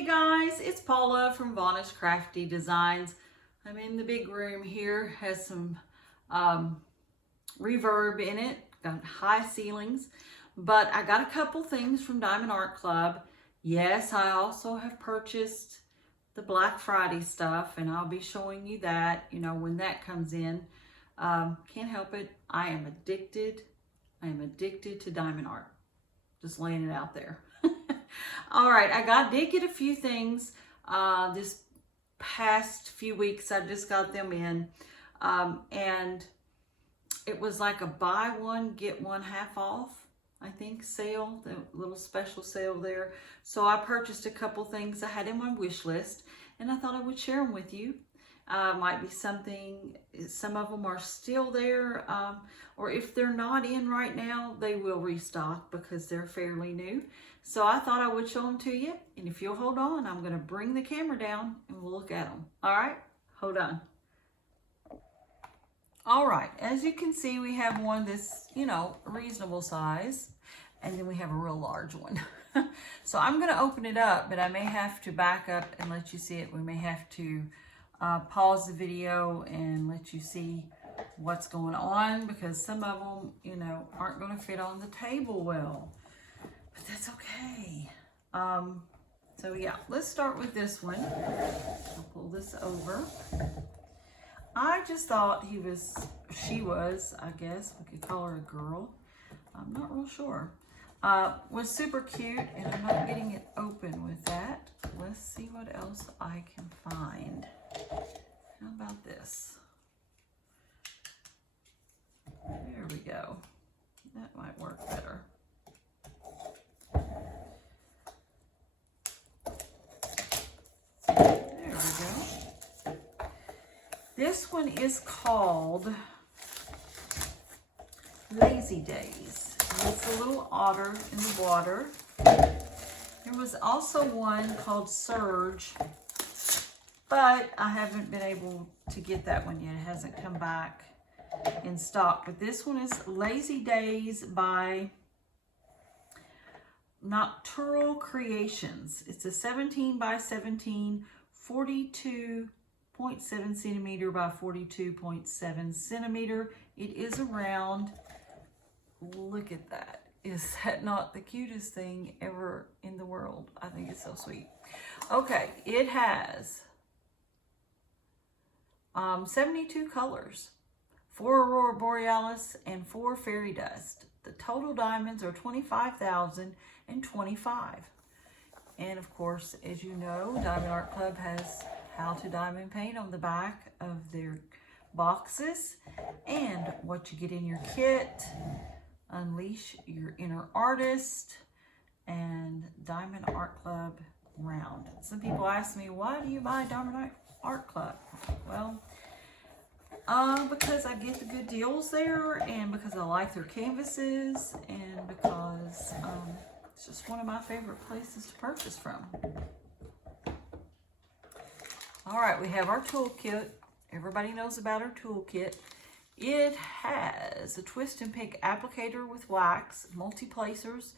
Hey guys, it's Paula from Vonnish Crafty Designs. I'm in the big room here, has some reverb in it, got high ceilings, but I got a couple things from Diamond Art Club. Yes, I also have purchased the Black Friday stuff, and I'll be showing you that, when that comes in. Can't help it. I am addicted to diamond art. Just laying it out there. All right, I did get a few things this past few weeks. I just got them in, and it was like a buy one get one half off, I think, sale, the little special sale there. So I purchased a couple things I had in my wish list, and I thought I would share them with you. Might be something, some of them are still there, or if they're not in right now, they will restock because they're fairly new. So I thought I would show them to you, and if you'll hold on, I'm going to bring the camera down and we'll look at them. All right, hold on. All right, as you can see, we have one that's, reasonable size, and then we have a real large one. So I'm going to open it up, but I may have to back up and let you see it. We may have to pause the video and let you see what's going on, because some of them, aren't going to fit on the table well, but that's okay. So yeah, let's start with this one. I'll pull this over. I just thought she was, I guess we could call her a girl. I'm not real sure. Was super cute, and I'm not getting it open with that. Let's see what else I can find. How about this? There we go. That might work better. There we go. This one is called Lazy Days. And it's a little otter in the water. There was also one called Surge, but I haven't been able to get that one yet. It hasn't come back in stock. But this one is Lazy Days by Noctural Creations. It's a 17 by 17, 42.7 centimeter by 42.7 centimeter. It is a round. Look at that. Is that not the cutest thing ever in the world? I think it's so sweet. Okay, it has 72 colors, 4 Aurora Borealis, and 4 Fairy Dust. The total diamonds are 25,025. And of course, as you know, Diamond Art Club has how to diamond paint on the back of their boxes, and what you get in your kit, Unleash Your Inner Artist, and Diamond Art Club round. Some people ask me, why do you buy Diamond Art Club? Well, because I get the good deals there, and because I like their canvases, and because it's just one of my favorite places to purchase from. All right, we have our toolkit. Everybody knows about our toolkit. It has a twist and pick applicator with wax, multi-placers,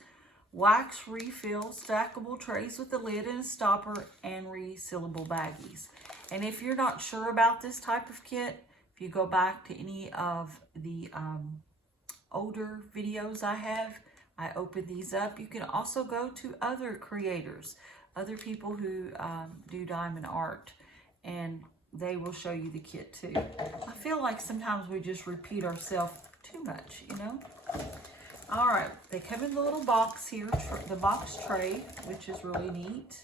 wax refill, stackable trays with a lid and a stopper, and resealable baggies. And if you're not sure about this type of kit, if you go back to any of the older videos I open these up. You can also go to other creators, other people who do diamond art, and they will show you the kit too. I feel like sometimes we just repeat ourselves too much, All right, they come in the little box here, the box tray, which is really neat.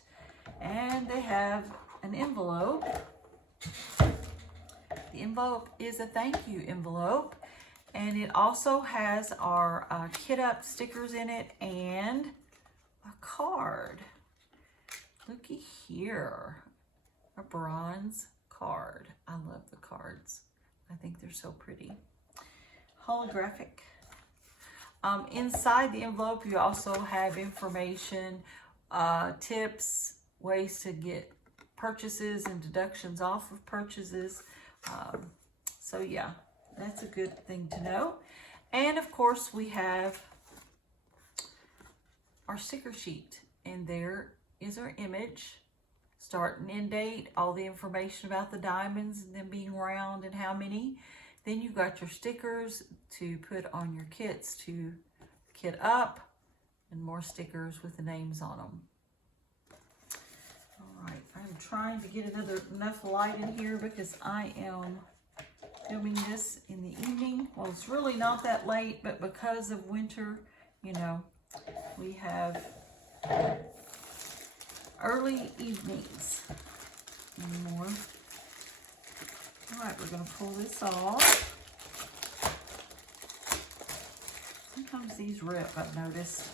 And they have an envelope. The envelope is a thank you envelope. And it also has our kit up stickers in it and a card. Looky here, a bronze card. I love the cards. I think they're so pretty. Holographic. Inside the envelope, you also have information, tips, ways to get purchases and deductions off of purchases. So yeah, that's a good thing to know. And of course, we have our sticker sheet, and there is our image start and end date, all the information about the diamonds and them being round and how many. Then you got your stickers to put on your kits to kit up, and more stickers with the names on them. All right, I'm trying to get enough light in here because I am filming this in the evening. Well, it's really not that late, but because of winter, you know, we have early evenings anymore. All right, we're going to pull this off. Sometimes these rip, I've noticed.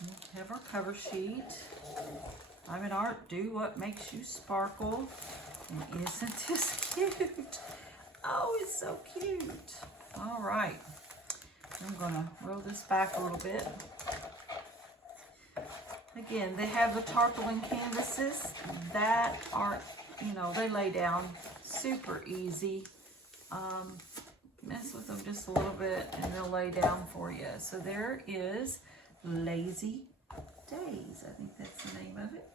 We have our cover sheet. Diamond Art, do what makes you sparkle. And isn't this cute? Oh, it's so cute. All right. I'm going to roll this back a little bit. Again, they have the tarpaulin canvases that are, you know, they lay down super easy. Mess with them just a little bit and they'll lay down for you. So there is Lazy Days. I think that's the name of it.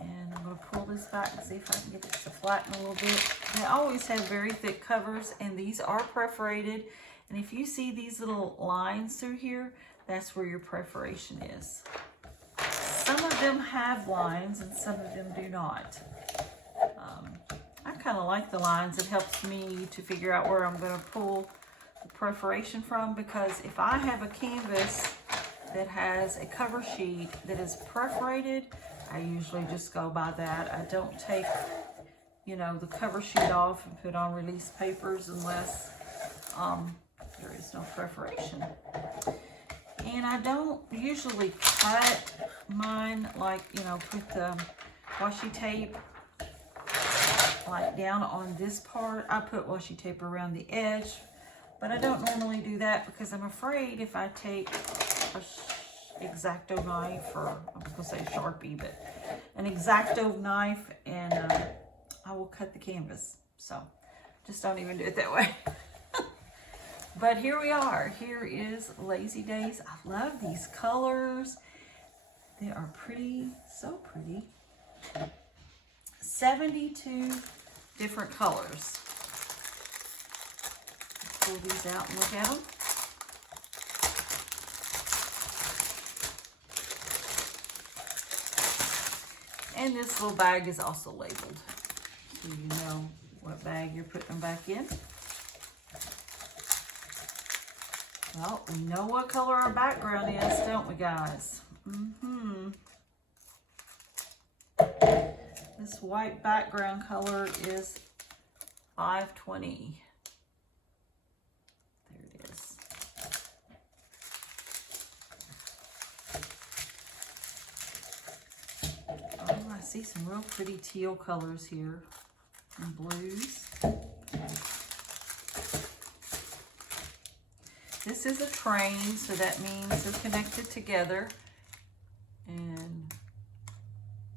And I'm going to pull this back and see if I can get it to flatten a little bit. They always have very thick covers, and these are perforated. And if you see these little lines through here, that's where your perforation is. Some of them have lines and some of them do not. I kind of like the lines. It helps me to figure out where I'm going to pull the perforation from, because if I have a canvas that has a cover sheet that is perforated, I usually just go by that. I don't take, you know, the cover sheet off and put on release papers unless there is no perforation. And I don't usually cut mine, like, you know, put the washi tape like down on this part. I put washi tape around the edge, but I don't normally do that because I'm afraid if I take a X-Acto knife, or I'm going to say Sharpie, but an X-Acto knife, and I will cut the canvas. So just don't even do it that way. But here we are. Here is Lazy Days. I love these colors. They are pretty, so pretty. 72 different colors. Pull these out and look at them. And this little bag is also labeled, so you know what bag you're putting them back in. Well, we know what color our background is, don't we, guys? This white background color is 520. There it is. Oh, I see some real pretty teal colors here and blues. This is a train, so that means they're connected together. And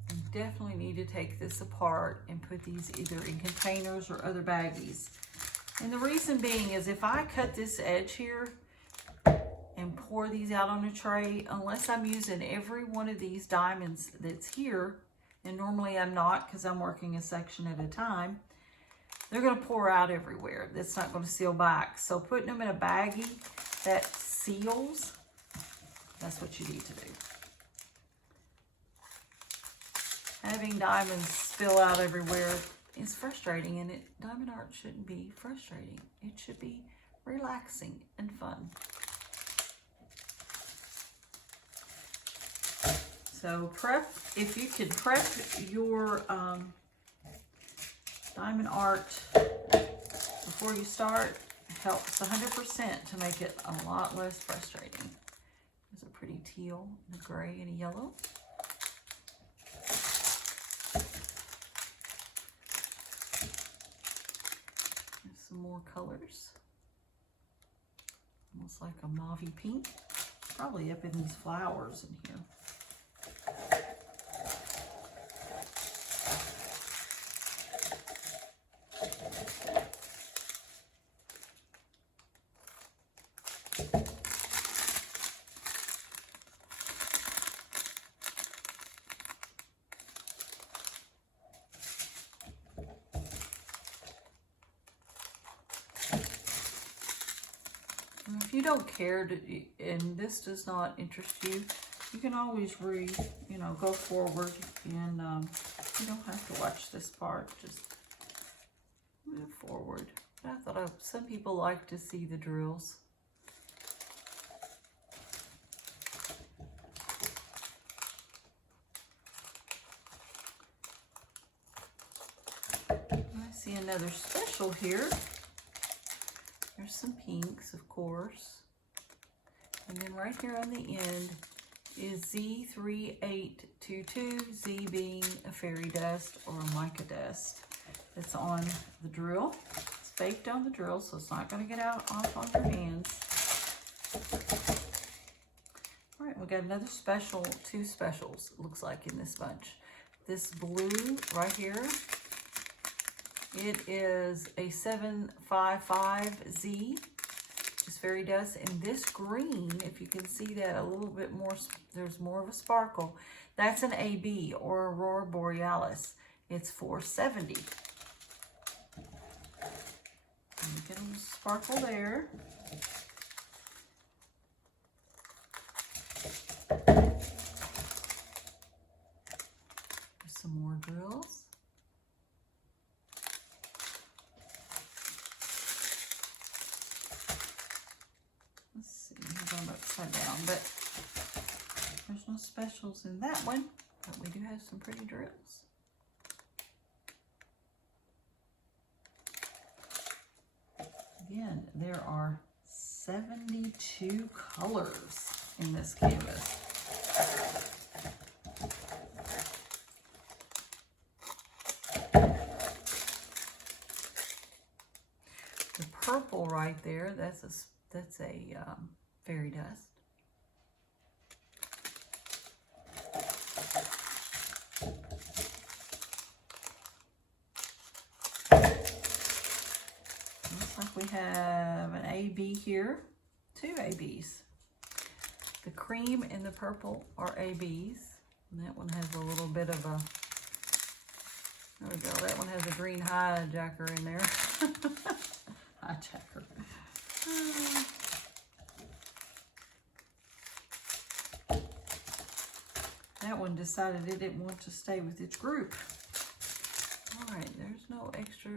you definitely need to take this apart and put these either in containers or other baggies. And the reason being is if I cut this edge here and pour these out on a tray, unless I'm using every one of these diamonds that's here, and normally I'm not because I'm working a section at a time, they're going to pour out everywhere. That's not going to seal back. So putting them in a baggie that seals, that's what you need to do. Having diamonds spill out everywhere is frustrating, and diamond art shouldn't be frustrating. It should be relaxing and fun. So prep, if you can prep your diamond art before you start, helps 100% to make it a lot less frustrating. There's a pretty teal, and a gray, and a yellow. There's some more colors. Almost like a mauve pink. Probably up in these flowers in here. If you don't care to, and this does not interest you, you can always go forward, and you don't have to watch this part. Just move forward. I thought some people like to see the drills. I see another special here. There's some pinks, of course. And then right here on the end is Z3822, Z being a fairy dust or a mica dust. It's on the drill. It's baked on the drill, so it's not going to get off on your hands. All right, we got another special, 2 specials, it looks like, in this bunch. This blue right here, it is a 755Z, just fairy dust. And this green, if you can see that a little bit more, there's more of a sparkle. That's an AB, or Aurora Borealis. It's 470. And you get a little sparkle there. There's some more drills. Let's see, I'm upside down, but there's no specials in that one, but we do have some pretty drills. Again, there are 72 colors in this canvas. The purple right there, that's a fairy dust. Looks like we have an AB here, 2 ABs. The cream and the purple are ABs. And that one has a little bit of a, there we go, that one has a green hijacker in there. Hijacker. That one decided it didn't want to stay with its group. All right, there's no extra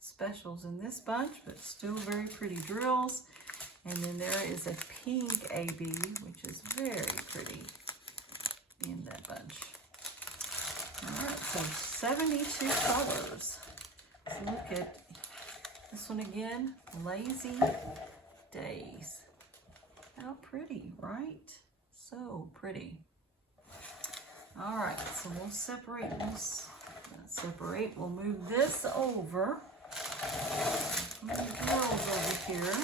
specials in this bunch, but still very pretty drills. And then there is a pink AB, which is very pretty in that bunch. All right, so 72 colors. Let's look at this one again, Lazy Days. How pretty, right? So pretty. All right, so we'll separate this. We'll move this over. Move the drills over here.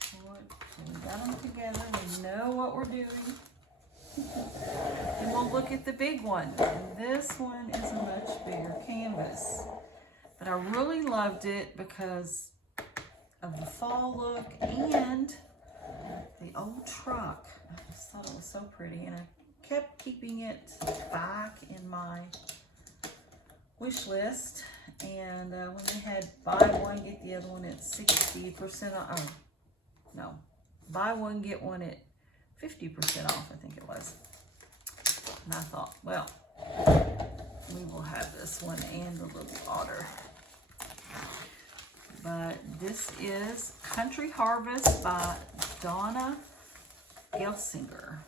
So we got them together. We know what we're doing. And we'll look at the big one. And this one is a much bigger canvas. But I really loved it because of the fall look and the old truck. I just thought it was so pretty, and I kept keeping it back in my wish list. And when they had buy one get the other one at 60% off, oh no, buy one get one at 50% off, I think it was. And I thought, well, we will have this one and the little otter. But this is Country Harvest by Donna Gelsinger.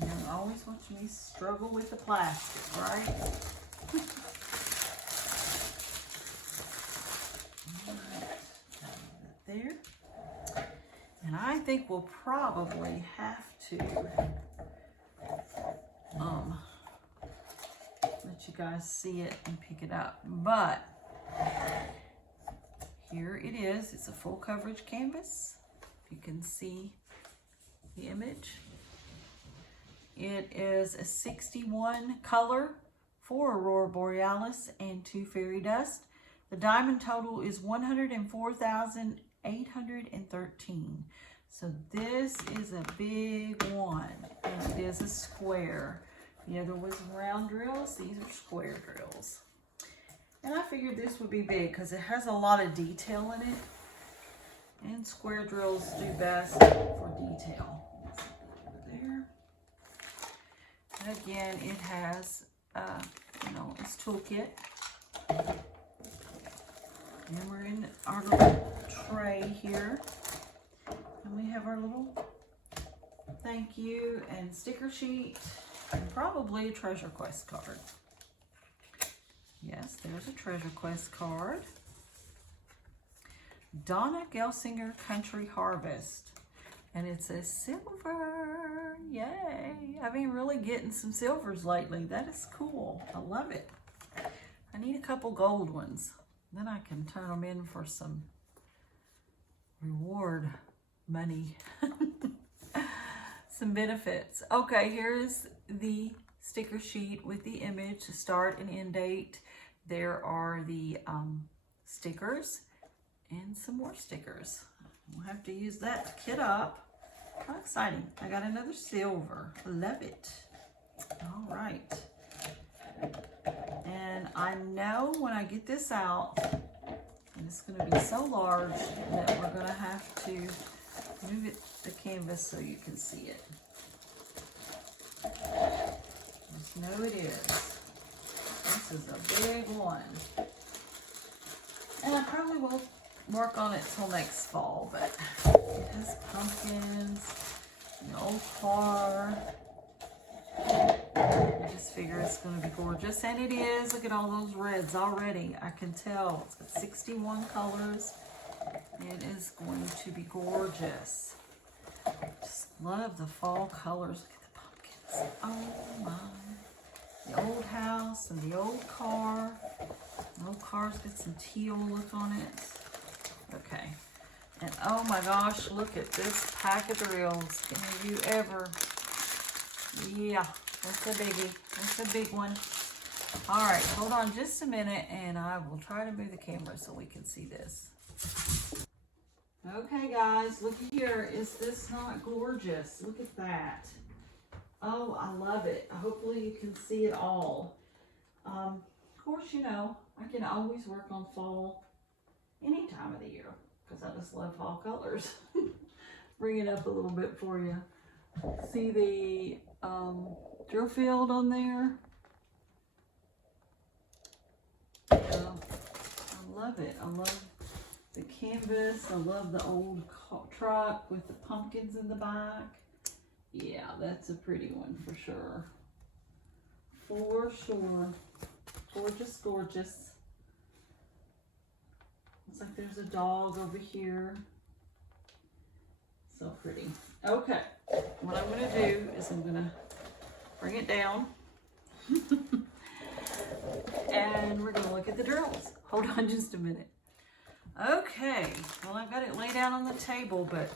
And I'm always watching me struggle with the plastic, right? There. And I think we'll probably have to let you guys see it and pick it up. But here it is. It's a full coverage canvas. You can see the image. It is a 61 color, 4 Aurora Borealis and 2 fairy dust. The diamond total is 104,813. So this is a big one, and it is a square. The other was round drills. These are square drills. And I figured this would be big because it has a lot of detail in it. And square drills do best for detail. Over there. And again, it has, you know, its toolkit. And we're in our little tray here. And we have our little thank you and sticker sheet. And probably a Treasure Quest card. Yes, there's a Treasure Quest card. Donna Gelsinger Country Harvest. And it says silver. Yay. I've been really getting some silvers lately. That is cool. I love it. I need a couple gold ones. Then I can turn them in for some reward money. Some benefits. Okay, here's the sticker sheet with the image, start and end date. There are the stickers and some more stickers. We'll have to use that to kit up. How exciting. I got another silver. Love it. All right. And I know when I get this out, and it's going to be so large that we're going to have to move it the canvas so you can see it. Just know it is. This is a big one. And I probably won't work on it till next fall, but it has pumpkins, an old car. I just figure it's going to be gorgeous, and it is. Look at all those reds already. I can tell. It's got 61 colors. It is going to be gorgeous. Just love the fall colors. Look at the pumpkins. Oh my. The old house and the old car. The old car's got some teal look on it. Okay. And oh my gosh, look at this pack of drills. Can you ever? Yeah, that's a biggie. That's a big one. All right, hold on just a minute and I will try to move the camera so we can see this. Okay guys, look here. Is this not gorgeous? Look at that. Oh, I love it. Hopefully you can see it all. Of course, you know, I can always work on fall any time of the year because I just love fall colors. Bring it up a little bit for you. See the drill field on there? I love it. I love the canvas. I love the old truck with the pumpkins in the back. Yeah, that's a pretty one for sure. For sure. Gorgeous, gorgeous. Looks like there's a dog over here. So pretty. Okay, what I'm going to do is I'm going to bring it down. And we're going to look at the drills. Hold on just a minute. Okay, well I've got it laid out on the table, but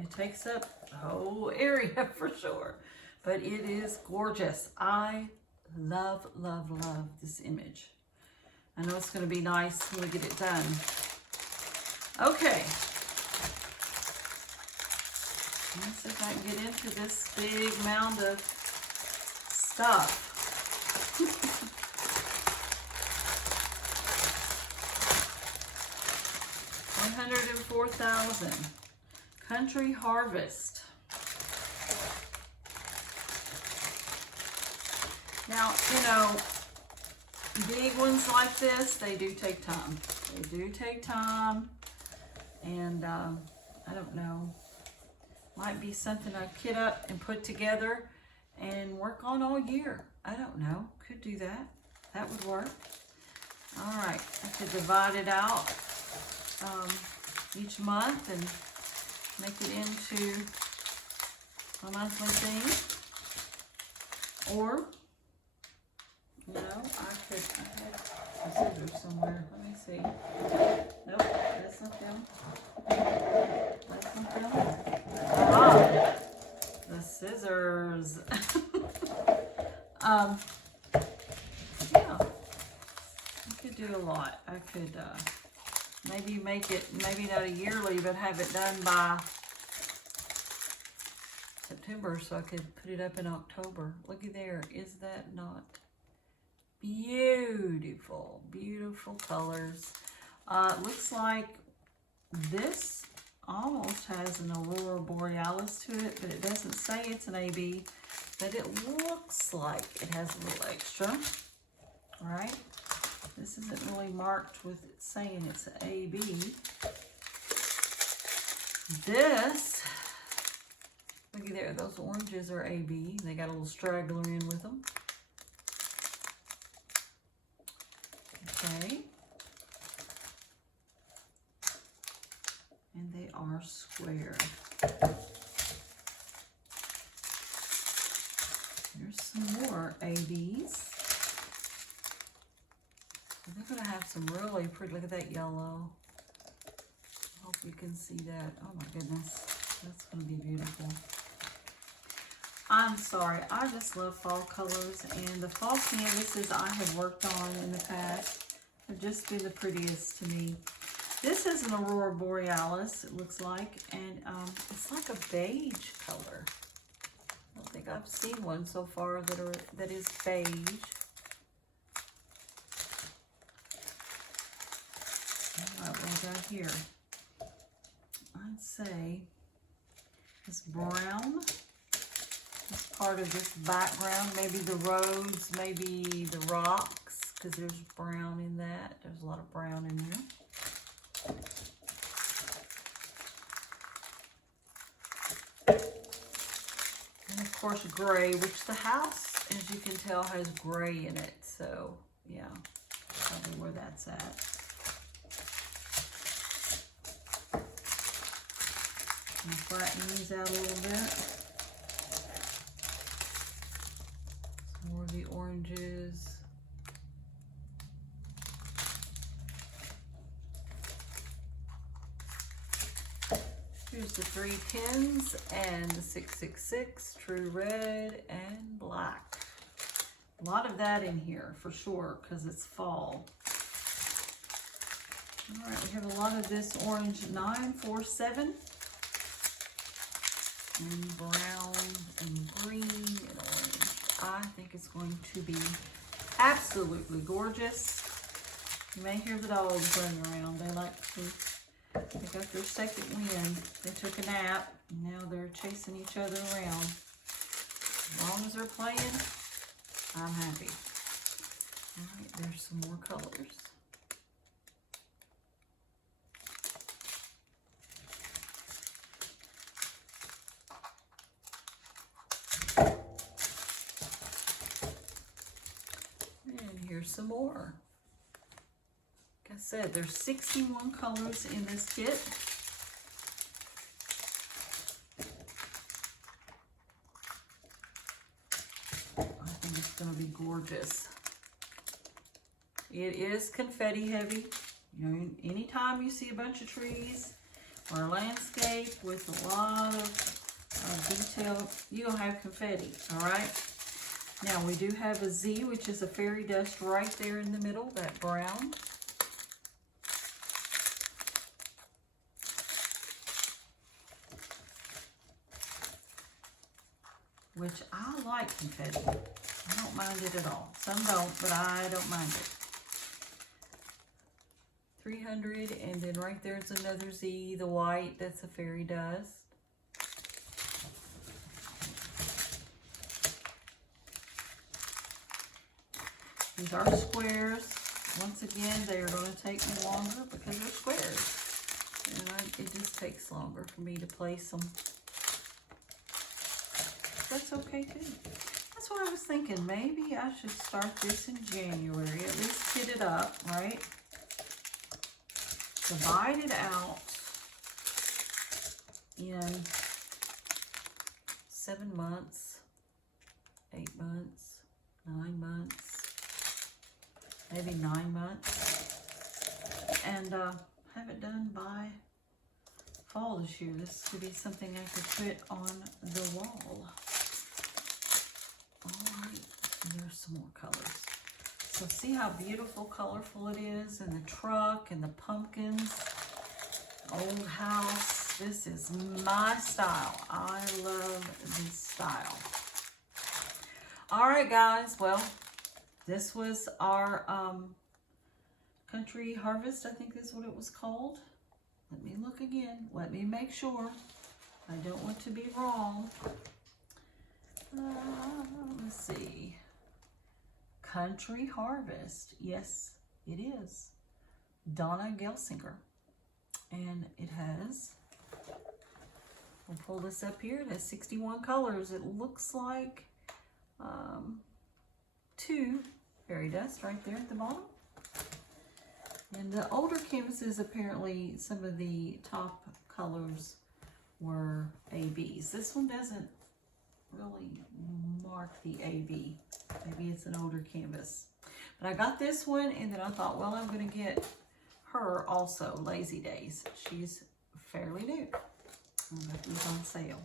it takes up the whole area for sure. But it is gorgeous. I love, love, love this image. I know it's going to be nice when we get it done. Okay. Let's see if I can get into this big mound of stuff. 104,000. Country Harvest. Now, you know, big ones like this, they do take time. They do take time. And I don't know. Might be something I kit up and put together and work on all year. I don't know. Could do that. That would work. All right. I could divide it out each month and make it into a monthly thing. Or, you know, I had a scissors somewhere. Let me see. Nope, that's not them. That's not them. Ah, the scissors. Yeah, I could do a lot. I could maybe make it, maybe not a yearly, but have it done by September so I could put it up in October. Looky there. Is that not beautiful? Beautiful colors. It looks like this almost has an Aurora Borealis to it, but it doesn't say it's an AB, but it looks like it has a little extra. All right. This isn't really marked with it saying it's an AB. This, looky there, those oranges are AB. They got a little straggler in with them. Okay. And they are square. There's some more ABs. They're gonna have some really pretty, look at that yellow. Hope you can see that. Oh my goodness, that's gonna be beautiful. I'm sorry, I just love fall colors, and the fall canvases I have worked on in the past have just been the prettiest to me. This is an Aurora Borealis, it looks like, and it's like a beige color. I don't think I've seen one so far that is beige. All right, what we got here? I'd say this brown is part of this background. Maybe the roads, maybe the rocks, because there's brown in that. There's a lot of brown in there. And of course gray, which the house, as you can tell, has gray in it. So yeah, probably where that's at. I'm gonna flatten these out a little bit. Some more of the oranges. Here's the 3 pins and the 666, true red and black. A lot of that in here for sure because it's fall. All right, we have a lot of this orange 947 and brown and green and orange. I think it's going to be absolutely gorgeous. You may hear the dogs running around. They got their second wind. They took a nap, and now they're chasing each other around. As long as they're playing, I'm happy. All right, there's some more colors. And here's some more. Like I said, there's 61 colors in this kit. I think it's going to be gorgeous. It is confetti heavy. You know, anytime you see a bunch of trees or a landscape with a lot of detail, you're going to have confetti, all right? Now, we do have a Z, which is a fairy dust right there in the middle, that brown. Which I like confetti. I don't mind it at all. Some don't, but I don't mind it. 300, and then right there's another Z, the white, that's a fairy dust. These are squares. Once again, they are going to take me longer because they're squares. And it just takes longer for me to place them. That's okay too. That's what I was thinking. Maybe I should start this in January. At least kit it up, right? Divide it out in 7 months, 8 months, 9 months, maybe 9 months, and have it done by fall this year. This could be something I could put on the wall. All right, and there's some more colors. So see how beautiful, colorful it is, and the truck and the pumpkins, old house. This is my style. I love this style. All right, guys. Well, this was our Country Harvest. I think that's what it was called. Let me look again. Let me make sure. I don't want to be wrong. Let's see. Country Harvest. Yes, it is. Donna Gelsinger. And it has, we'll pull this up here. It has 61 colors. It looks like 2 fairy dust right there at the bottom. And the older canvases, apparently some of the top colors were ABs. This one doesn't really mark the AB. Maybe it's an older canvas. But I got this one, and then I thought, well, I'm going to get her also, Lazy Days. She's fairly new. That was on sale.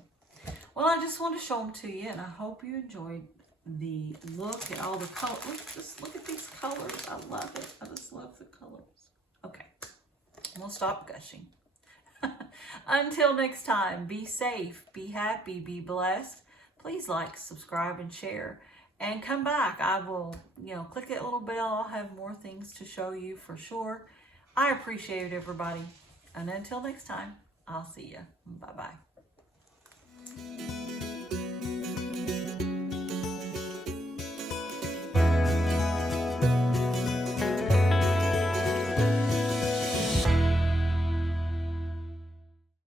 Well, I just want to show them to you, and I hope you enjoyed the look at all the colors. Just look at these colors. I love it. I just love the colors. Okay, we'll stop gushing. Until next time, be safe, be happy, be blessed. Please like, subscribe, and share. And come back. I will, click that little bell. I'll have more things to show you for sure. I appreciate it, everybody. And until next time, I'll see you. Bye-bye.